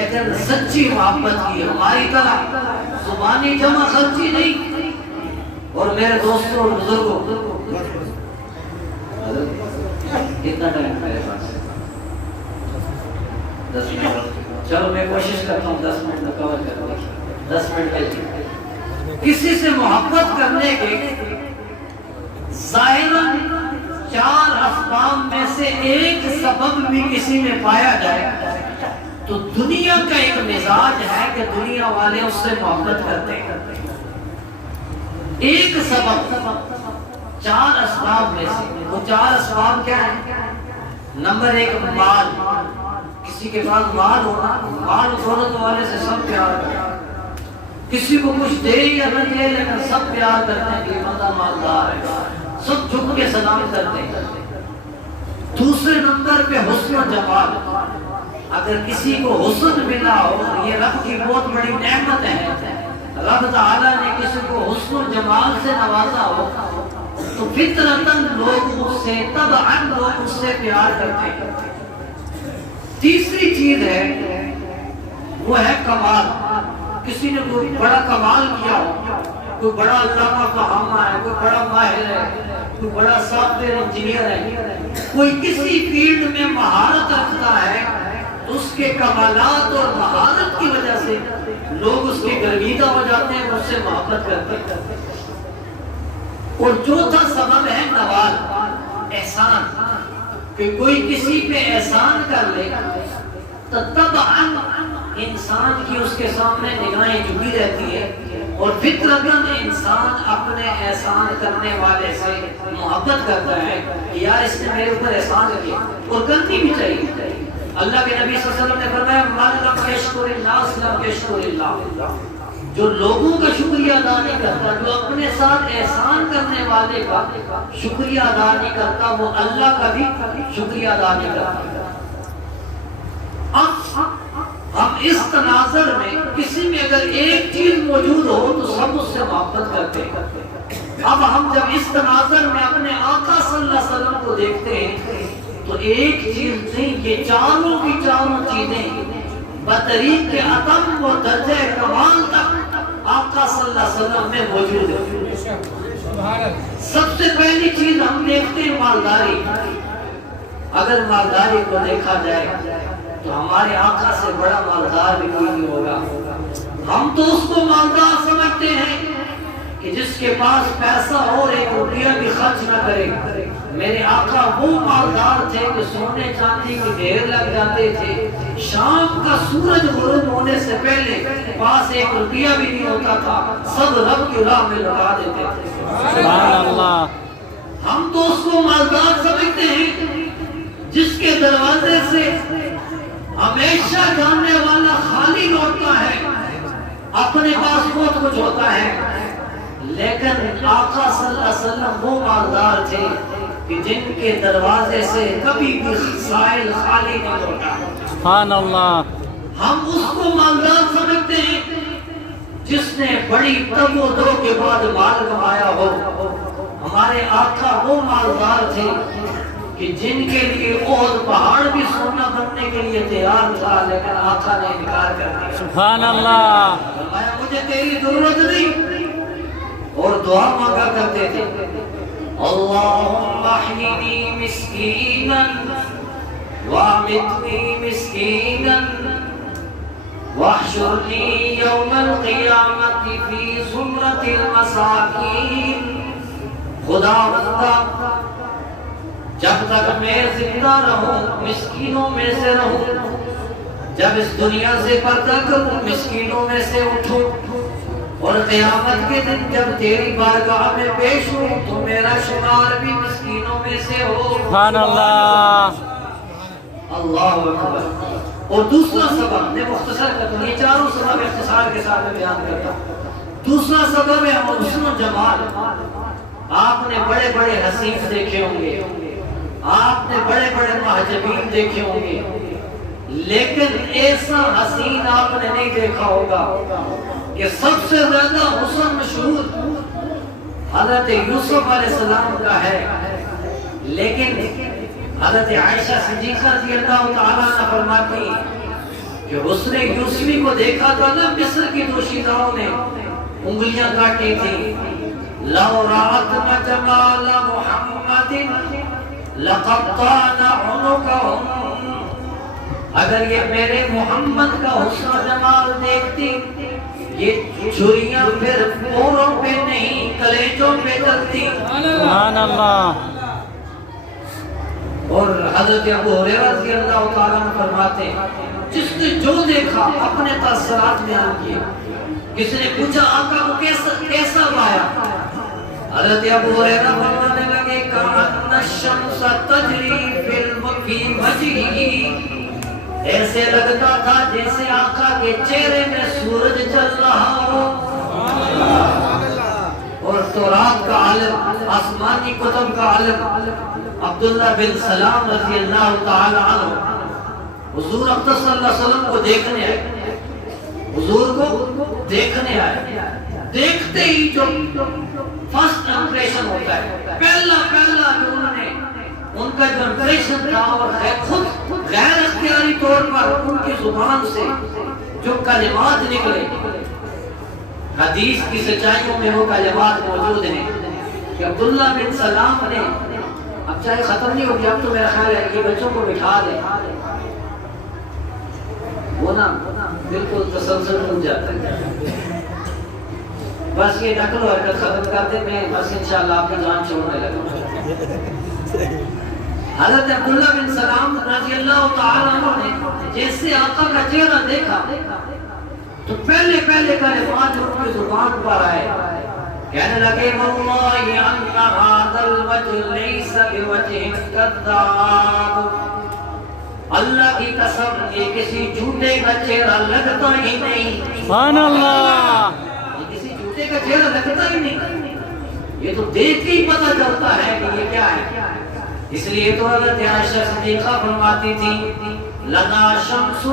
لیکن سچی محبت کی ہماری طرح زبانی جمع خرچی نہیں۔ اور میرے دوستوں اور بزرگوں، کتنا ٹائم میرے پاس؟ 10 منٹ۔ چلو میں کوشش کرتا ہوں 10 منٹ میں کور کروں، 10 منٹ کے۔ کسی سے محبت کرنے کے ظاہراً 4 اسباب میں سے ایک سبب بھی کسی میں پایا جائے تو دنیا کا ایک مزاج ہے کہ دنیا والے اس سے محبت کرتے ہیں۔ ایک سبب 4 اسباب میں سے، وہ 4 اسباب کیا ہیں؟ نمبر 1 مال۔ کسی کے پاس مال ہونا، مال دولت والے سے سب پیار کرتے ہیں، کسی کو کچھ دے یا نہ دے لیکن سب پیار کرتے ہیں کہ یہ بندہ مالدار ہے، سب جھک کے سلام کرتے ہیں۔ دوسرے نمبر پہ حسن و جمال۔ اگر کسی کو حسن ملا ہو، یہ رب کی بہت بڑی نعمت ہے، رب تعالیٰ نے کسی کو حسن و جمال سے نوازا ہو تو فطرتاً لوگ اس سے، طبعاً لوگ اس سے پیار کرتے ہیں۔ تیسری چیز ہے وہ ہے کمال۔ کسی نے کوئی بڑا کمال کیا ہو، کوئی بڑا اللہ کا فہامہ ہے، کوئی بڑا ماہر ہے، کوئی بڑا سافٹ ویئر انجینئر ہے، کوئی کسی فیلڈ میں مہارت رکھتا ہے، اس کے کمالات اور مہارت کی وجہ سے لوگ اس کے گرویدہ ہو جاتے ہیں، اس سے محبت کرتے ہیں۔ اور چوتھا سبب ہے نوال، احسان، کہ کوئی کسی پہ احسان کر لے تو طبعاً انسان کی اس کے سامنے نگاہیں جھکی رہتی ہے اور فطرتاً انسان اپنے احسان کرنے والے سے محبت کرتا ہے کہ یار اس نے میرے اوپر احسان کیا، اور کرنی بھی چاہیے۔ اللہ کے نبی صلی اللہ علیہ وسلم نے فرمایا من لم یشکر الناس لم یشکر اللہ۔ جو لوگوں کا شکریہ ادا نہیں کرتا، جو اپنے ساتھ احسان کرنے والے کا شکریہ ادا نہیں کرتا، وہ اللہ کا بھی شکریہ ادا نہیں کرتا۔ ہم اس تناظر میں کسی میں اگر ایک چیز موجود ہو تو سب اس سے محبت کرتے ہیں۔ اب ہم جب اس تناظر میں اپنے آقا صلی اللہ علیہ وسلم کو دیکھتے ہیں تو ایک چیز نہیں، یہ چاروں کی چاروں چیزیں بطریق کے اتم و درجہ کمال تک آقا صلی اللہ علیہ وسلم میں موجود ہے۔ سب سے پہلی چیز ہم دیکھتے ہیں مالداری۔ اگر مالداری کو دیکھا جائے تو ہمارے آقا سے بڑا مالدار بھی کوئی نہیں ہوگا۔ ہم تو اس کو مالدار سمجھتے ہیں کہ جس کے پاس پیسہ اور 1 روپیہ بھی خرچ نہ کرے۔ میرے آقا وہ مالدار تھے کہ سونے چاندی کے ڈھیر لگ جاتے تھے، شام کا سورج غروب ہونے سے پہلے پاس 1 روپیہ بھی نہیں ہوتا تھا، سب رب کی راہ میں لگا دیتے تھے۔ سبحان اللہ۔ ہم تو اس کو مالدار سمجھتے ہیں جس کے دروازے سے ہمیشہ جاننے والا خالی لوٹتا ہے، اپنے پاس بہت کچھ ہوتا ہے۔ لیکن آقا صلی اللہ علیہ وسلم وہ مالدار تھے کہ جن کے دروازے سے کبھی بھی سائل خالی نہیں لوٹا۔ سبحان اللہ۔ ہم اس کو مالدار سمجھتے ہیں جس نے بڑی تگ و دو کے بعد مال کمایا ہو۔ ہمارے آقا وہ مالدار تھے کہ جن کے لیے احد پہاڑ بھی سونا بننے کے لیے تیار تھا، لیکن آقا نے انکار کر دیا۔ سبحان اللہ۔ فرمایا مجھے تیری ضرورت نہیں، اور دعا مانگا کرتے تھے اللہم احینی مسکینا وامتنی مسکینا واحشرنی یوم القیامت فی زمرۃ المساکین۔ خدا بندہ جب تک میں زندہ رہوں مسکینوں میں سے رہوں، جب اس دنیا سے پردہ کروں مسکینوں میں سے اٹھوں، اور قیامت کے دن جب تیری بارگاہ میں پیش ہوں تو میرا شمار بھی مسکینوں میں سے ہو۔ سبحان اللہ۔ اللہ اکبر۔ اور دوسرا سبب میں مختصر کرتا ہوں، یہ چاروں سبب اختصار کے ساتھ میں بیان کرتا ہوں۔ دوسرا سبب ہے حسن و جمال۔ آپ نے بڑے بڑے حسین دیکھے ہوں گے، آپ نے بڑے بڑے محجبین دیکھے ہوں گے، لیکن ایسا حسین آپ نے نہیں دیکھا ہوگا کہ سب سے زیادہ حسن مشہور حضرت یوسف علیہ السلام کا ہے، لیکن حضرت عائشہ صدیقہ رضی اللہ تعالیٰ عنہ فرماتی کہ حسن یوسفی کو دیکھا تھا نا مصر کی دوشیزاؤں نے انگلیاں کاٹی تھی. لو رأتنا جمال محمد لقطعنا عنقهم. اگر یہ میرے محمد کا حسن و جمال دیکھتی یہ چھریاں پھر پوروں پہ نہیں کلیجوں پہ چلتی. سبحان اللہ. اور حضرت ابو ہریرہ رضی اللہ تعالیٰ عنہ فرماتے ہیں جس نے جو دیکھا اپنے تاثرات بیان کیے. کسی نے پوچھا آقا کو کیسا پایا؟ حضرت ابو ہریرہ فرمانے لگے کأن الشمس تجری فی وجہہ. ایسے لگتا تھا جیسے آقا کے چہرے میں سورج چل رہا ہو. اور تورات کا عالم آسمانی کتب کا عالم عبداللہ بن سلام رضی اللہ تعالی عنہ حضور اقدس صلی اللہ علیہ وسلم کو دیکھنے آئے. حضور کو دیکھنے آئے. دیکھتے ہی جو فرسٹ امپریشن ہوتا ہے پہلا جو انہوں نے ان کا جو امپریشن تھا اور خود غیر اختیاری طور پر ان کی زبان سے جو کلمات نکلے حدیث کی سچائیوں میں وہ کلمات موجود ہیں کہ عبداللہ بن سلام نے اب چاہے ختم نہیں ہوگی اب تو میرا خیال ہے کہ بچوں کو بٹھا دیں وہ نا بالکل تسلسل بن جاتا ہے. بس یہ نقل و حرکت ختم کر دیں میں بس انشاءاللہ آپ کی جان چھوڑنے لگا. حضرت عبداللہ بن سلام رضی اللہ تعالیٰ عنہ نے جیسے آقا کا چہرہ دیکھا تو پہلے کلمات ان کی زبان پر آئے. کہنے لگے واللہ ان ھذا الوجه ليس بوجه کذاب. اللہ کی قسم یہ کسی جھوٹے کا چہرہ لگتا ہی نہیں. سبحان اللہ. یہ کسی جھوٹے کا چہرہ لگتا ہی نہیں. یہ تو دیکھ کے ہی پتہ چلتا ہے کہ یہ کیا ہے. اس لیے تو حضرت عائشہ صدیقہ فرماتی تھی لنا شمس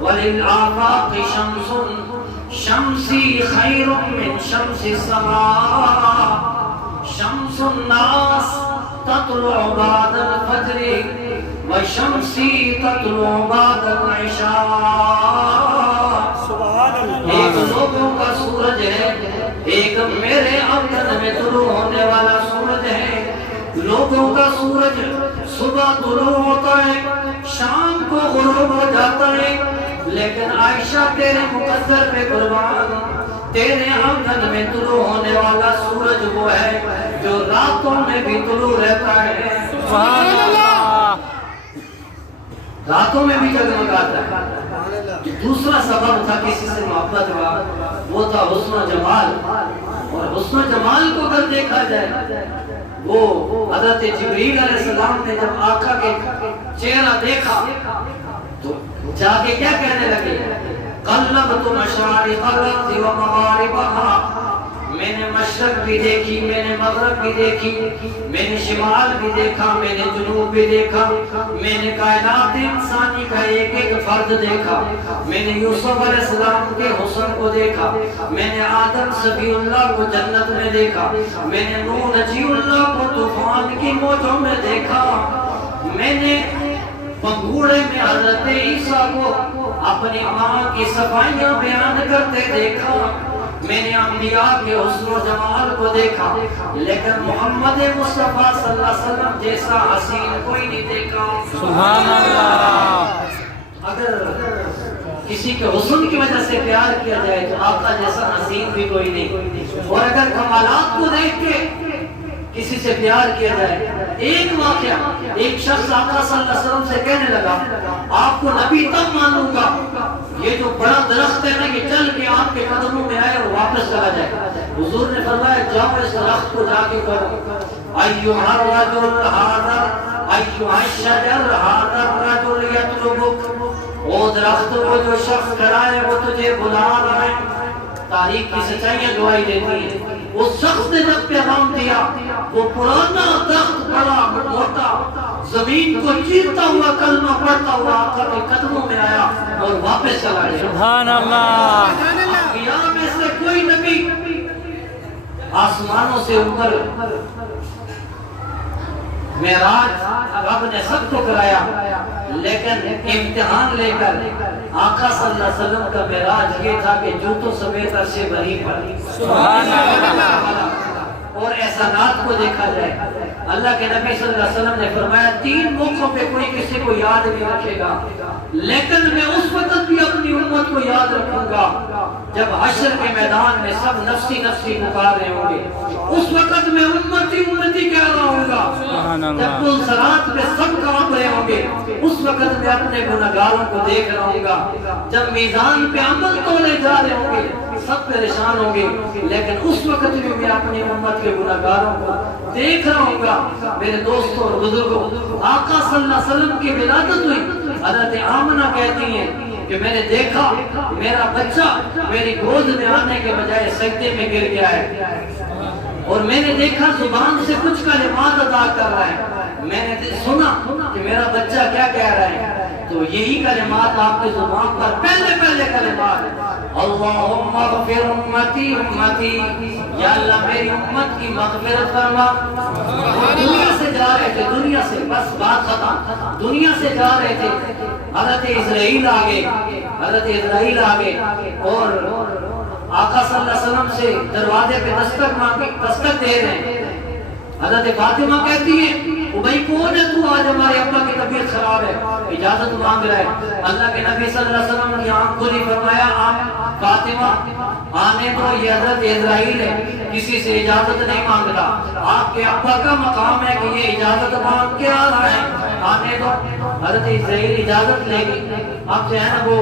وللآفاق شمس شمسی خیر من شمس السماء. شمس الناس تطلع بعد الفجر وشمسی تطلع بعد العشاء. ایک لوگوں کا سورج ہے ایک میرے آنگن میں طلوع ہونے والا سورج ہے. لوگوں کا سورج صبح طلوع ہوتا ہے شام کو غروب ہو جاتا ہے. لیکن عائشہ تیرے مقدر پہ قربان تیرے آنگن میں طلوع ہونے والا سورج وہ ہے جو راتوں میں بھی طلوع رہتا ہے. سبحان اللہ. راتوں میں بھی جگمگاتا ہے. دوسرا سبب تھا کسی سے محبت کا وہ تھا حسن و جمال. اور حسن و جمال کو اگر دیکھا جائے وہ حضرت جبریل علیہ السلام نے جب آقا کے چہرہ دیکھا تو جا کے کیا کہنے لگے قلبت مشارق الارض و مغاربها. میں نے مشرق بھی دیکھی میں نے مغرب بھی دیکھی میں نے شمال بھی دیکھا میں نے جنوب بھی دیکھا میں نے کائنات انسانی کا ایک ایک فرد دیکھا. میں نے یوسف علیہ السلام کے حسن کو دیکھا. میں نے آدم صفی اللہ کو جنت میں دیکھا. میں نے نوح نجی اللہ کو طوفان کی موجوں میں دیکھا. میں نے پنگوڑے میں حضرت عیسیٰ کو اپنی ماں کی صفائیاں بیان کرتے دیکھا. میں نے انبیاء کے حسن و جمال کو دیکھا لیکن محمد مصطفیٰ صلی اللہ علیہ وسلم جیسا حسین کوئی نہیں دیکھا. سبحان اللہ. اگر کسی کے حسن کی وجہ سے پیار کیا جائے تو آقا جیسا حسین بھی کوئی نہیں. اور اگر کمالات کو دیکھ کے کسی سے پیار کیا جائے. ایک واقعہ ایک شخص آقا صلی اللہ علیہ وسلم سے کہنے لگا آپ کو نبی تب مانوں گا یہ جو بڑا درخت ہے نا یہ چل کے آپ کے قدموں میں آئے اور واپس چلا جائے. حضور نے فرمایا جاؤ اس درخت کو جا کے کرو ایھا الرجل ھذا ایھا الشجر ھذا الرجل یطلبک. وہ درخت وہ جو شخص کھڑا ہے وہ تجھے بلا رہا ہے. تاریخ کی سچائیاں گواہی دیتی ہیں اس شخص نے جب پیغام دیا وہ پرانا درخت بڑا موٹا زمین کو چیرتا ہوا کلمہ پڑھتا ہوا آقا کے قدموں میں آیا اور واپس چلا گیا. سبحان اللہ. انبیاء میں سے کوئی نبی آسمانوں سے اوپر معراج رب نے سب کو کرایا، لیکن امتحان لے کر آقا صلی اللہ علیہ وسلم کا معراج یہ تھا کہ جوتوں سمیت عرش بری پر سبحان اللہ۔ اور احسانات کو دیکھا جائے، اللہ کے نبی صلی اللہ علیہ وسلم نے فرمایا 3 موقعوں پہ کوئی کسی کو یاد نہیں رکھے گا، لیکن میں اس وقت بھی اپنی امت کو یاد رکھوں گا جب حشر کے میدان میں سب نفسی نفسی پکار رہے ہوں گے، اس وقت میں امتی امتی کہہ رہا ہوں گا۔ جب پل صراط پہ سب کانپ رہے ہوں گے، اس وقت میں اپنے گناہگاروں کو دیکھ رہا ہوں گا۔ جب میزان پہ عمل تولے جا رہے ہوں گے، سب پریشان ہوں گے، لیکن اس وقت بھی میں اپنی امت کے گناہگاروں کو دیکھ رہا ہوں گا۔ میرے دوستوں اور بزرگوں، آقا صلی اللہ علیہ وسلم کی ولادت ہوئی، حضرت آمنہ کہتی ہیں کہ میں نے دیکھا میرا بچہ میری گود میں آنے کے بجائے سجدے میں گر گیا ہے، اور میں نے دیکھا زبان سے کچھ کلمات ادا کر رہا ہے، میں نے سنا کہ میرا بچہ کیا کہہ رہا ہے، تو یہی کلمات آپ کی زبان پر پہلے کلمات، اللہم اغفر امتی امتی، یا اللہ میری امت کی مغفرت فرما۔ دنیا سے جا رہے تھے، دنیا سے بس بات ختم، دنیا سے جا رہے تھے، حضرت اسرائیل آگے اور آقا صلی اللہ علیہ وسلم سے دروازے پہ دستک دے رہے ہیں۔ حضرت فاطمہ کہتی ہے ابئی کون ہے تو، آج ہمارے ابا کی طبیعت خراب ہے، اجازت مانگ رہا ہے۔ اللہ کے نبی صلی اللہ علیہ وسلم نے آنکھ کھولی، فرمایا فاطمہ آنے دو، یہ حضرت اسرائیل ہے، کسی سے اجازت نہیں مانگتا، آپ کے ابا کا مقام ہے کہ یہ اجازت مانگ کے آ رہا ہے، آنے دو۔ حضرت اسرائیل اجازت لے گی، اب جو ہے نا وہ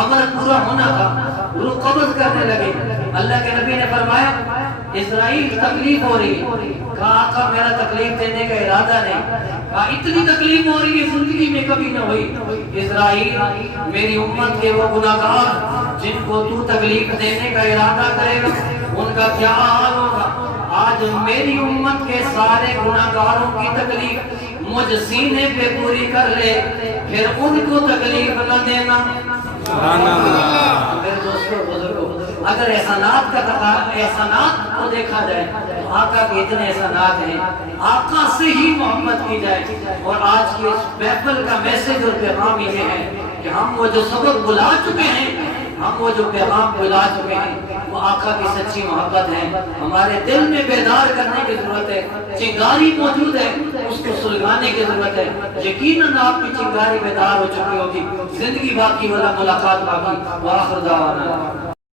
عمل پورا ہونا تھا، روح قبض کرنے لگے۔ اللہ کے نبی نے فرمایا اسرائیل تکلیف ہو رہی ہے، کہا آقا میرا تکلیف دینے کا ارادہ نہیں، کہا اتنی تکلیف ہو رہی ہے زندگی میں کبھی نہ ہوئی۔ اسرائیل میری امت کے وہ گناہگار جن کو تو تکلیف دینے کا ارادہ کرے گا ان کا کیا حال ہوگا، آج میری امت کے سارے گناہگاروں کی تکلیف مجھ سینے پہ پوری کر لے، پھر ان کو تکلیف نہ دینا۔ میرے دوستوں بزرگوں، اگر احسانات کو دیکھا جائے تو آقا کے اتنے احسانات ہیں، آقا سے ہی محبت کی جائے۔ اور آج کی اس محفل کا میسج اور پیغام یہ ہے کہ ہم وہ جو سبق بلا چکے ہیں، ہم وہ جو پیغام بلا چکے ہیں، وہ آقا کی سچی محبت ہے، ہمارے دل میں بیدار کرنے کی ضرورت ہے۔ چنگاری موجود ہے، اس کو سلگانے کی ضرورت ہے۔ یقیناً آپ کی چنگاری بیدار ہو چکی ہوگی، زندگی باقی والا ملاقات باقی۔ وآخر دعوانا